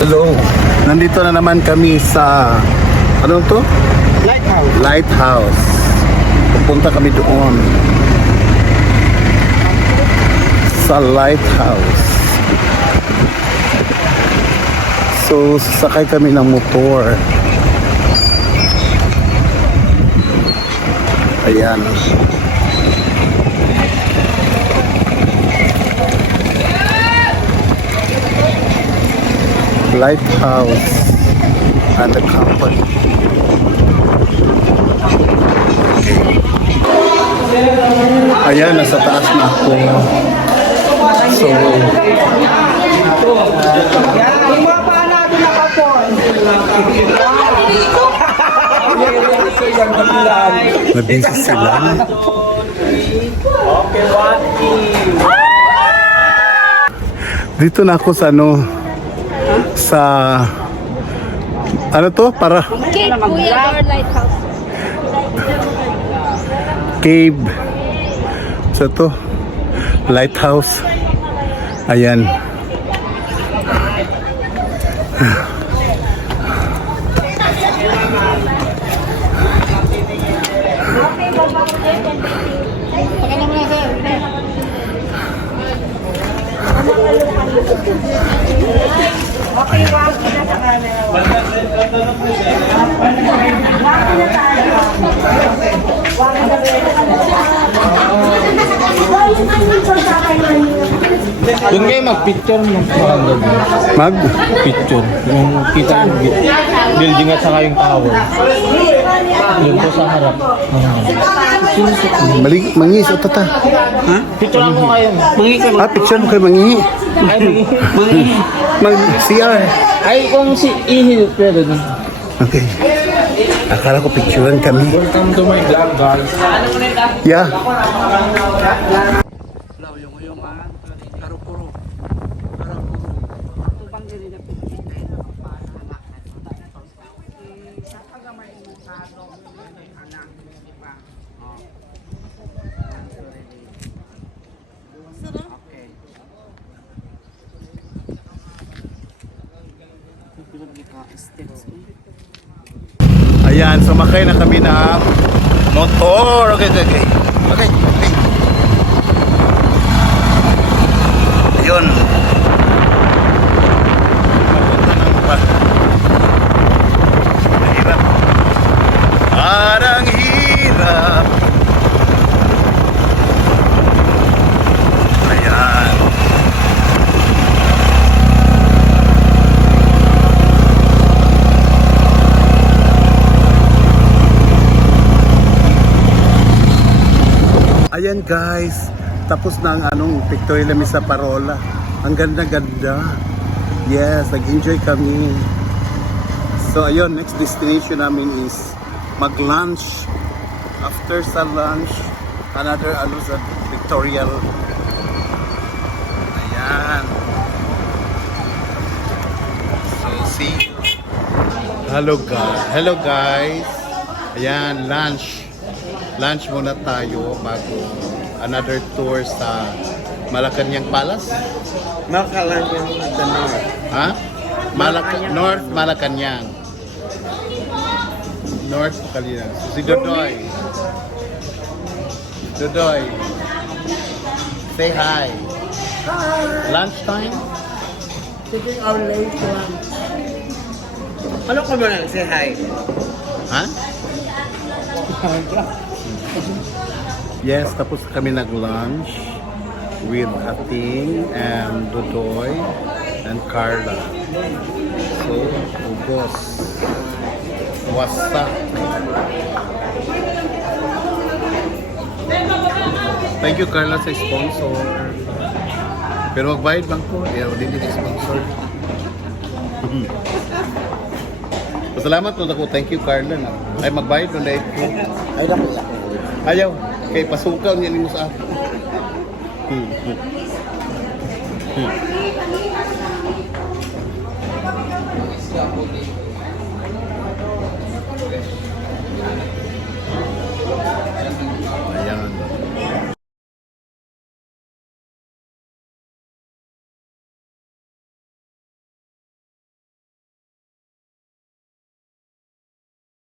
Hello. Nandito na naman kami sa ano to? Lighthouse. Lighthouse. Pupunta kami doon. Sa lighthouse. So, sasakay kami ng motor. Ayan. Lighthouse and the company. Ayan, nasa taas na ako. So, Yung mga paana natin nakapon. nabisi sila. Dito na ako sa ano, sa ano to? Para Cave, Kuya, or lighthouse? cave. Sa to? Lighthouse. Ayan. Doon kayo mag-picture mo. Mag? Picture. Yung kita yung building at saka yung tower. Yun po sa harap. Mangis o tata. Picture mo kayo. Picture mo kayo mangingi. Ay, Mag CR. ay kung si Ihil pero dun. Okay. Akala ko picturean kami. Welcome to my vlog, guys. Yeah. Ayan, sumakay na kami ng motor. Okay, okay, okay. Okay, okay. Ayun. Mahirap. Parang hirap. Ayan. Ayan guys, tapos na ang anong Victoria Lamisa Parola. Ang ganda-ganda. Yes, nag-enjoy kami. So ayun, next destination namin is mag-lunch. After sa lunch, another ano sa Victorial. Ayan. So see. Hello guys. Hello guys. Ayan, lunch. Lunch muna tayo bago another tour sa Malacanang Palace. Malacanang sa north. Ha? North Malacanang. North Malacanang. Si Dodoy. Dodoy. Say hi. Lunchtime? Taking our late lunch. Ano ka ba nang say hi? Ha? Yes, tapos kami nag-lunch with Ating and Dodoy and Carla. So, ubos. Wasta. Thank you, Carla, sa sponsor. Pero magbayad bang po? Yeah, hindi sponsor. Salamat po ako. Thank you, Carla. Ay, magbayad po na ito. Ay, naku. Ayaw. Kay pasukaw niya mo sa akin.